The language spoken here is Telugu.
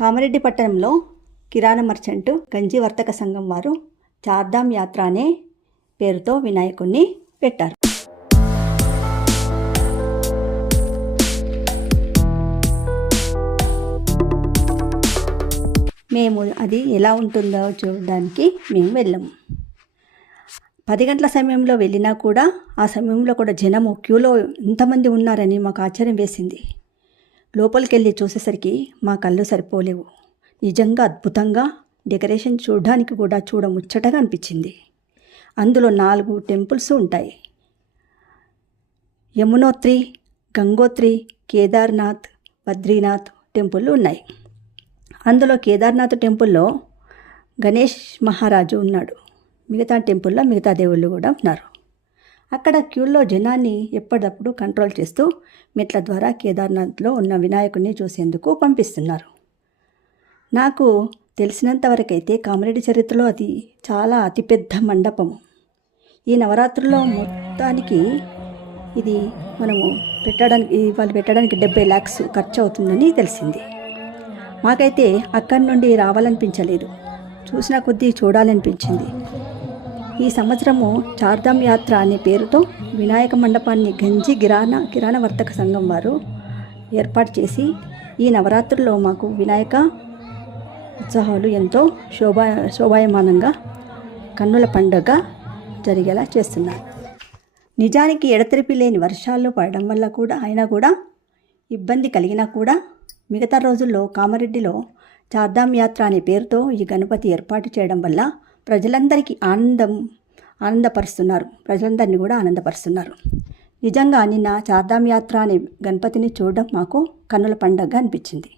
కామారెడ్డి పట్టణంలో కిరాణా మర్చెంట్ గంజి వర్తక సంఘం వారు చార్ధామ్ యాత్ర అనే పేరుతో వినాయకుడిని పెట్టారు. మేము అది ఎలా ఉంటుందో చూడడానికి మేము వెళ్ళాము. 10 గంటల సమయంలో వెళ్ళినా కూడా ఆ సమయంలో కూడా జనము క్యూలో ఎంతమంది ఉన్నారని మాకు ఆశ్చర్యం వేసింది. లోపలికి వెళ్ళి చూసేసరికి మా కళ్ళు సరిపోలేవు. నిజంగా అద్భుతంగా డెకరేషన్ చూడడానికి కూడా చూడముచ్చటగా అనిపించింది. అందులో 4 టెంపుల్స్ ఉంటాయి. యమునోత్రి, గంగోత్రి, కేదార్నాథ్, బద్రీనాథ్ టెంపుల్ ఉన్నాయి. అందులో కేదార్నాథ్ టెంపుల్లో గణేష్ మహారాజు ఉన్నాడు. మిగతా టెంపుల్లో మిగతా దేవుళ్ళు కూడా ఉన్నారు. అక్కడ క్యూల్లో జనాన్ని ఎప్పటికప్పుడు కంట్రోల్ చేస్తూ మెట్ల ద్వారా కేదార్నాథ్లో ఉన్న వినాయకుడిని చూసేందుకు పంపిస్తున్నారు. నాకు తెలిసినంతవరకైతే కామారెడ్డి చరిత్రలో అది చాలా అతిపెద్ద మండపము. ఈ నవరాత్రుల్లో మొత్తానికి ఇది వాళ్ళు పెట్టడానికి 70 lakhs ఖర్చు అవుతుందని తెలిసింది. మాకైతే అక్కడి నుండి రావాలనిపించలేదు, చూసిన కొద్దీ చూడాలనిపించింది. ఈ సంవత్సరము చార్ధామ్ యాత్ర అనే పేరుతో వినాయక మండపాన్ని గంజి కిరాణా వర్తక సంఘం వారు ఏర్పాటు చేసి ఈ నవరాత్రుల్లో మాకు వినాయక ఉత్సవాలు ఎంతో శోభాయమానంగా కన్నుల పండుగ జరిగేలా చేస్తున్నారు. నిజానికి ఎడతెరిపి లేని వర్షాలు పడడం వల్ల అయినా కూడా ఇబ్బంది కలిగినా కూడా మిగతా రోజుల్లో కామారెడ్డిలో చార్ధామ్ యాత్ర అనే పేరుతో ఈ గణపతి ఏర్పాటు చేయడం వల్ల ప్రజలందరినీ కూడా ఆనందపరుస్తున్నారు. నిజంగా నిన్న చార్ధామ్ యాత్ర అనే గణపతిని చూడడం మాకు కన్నుల పండుగగా అనిపించింది.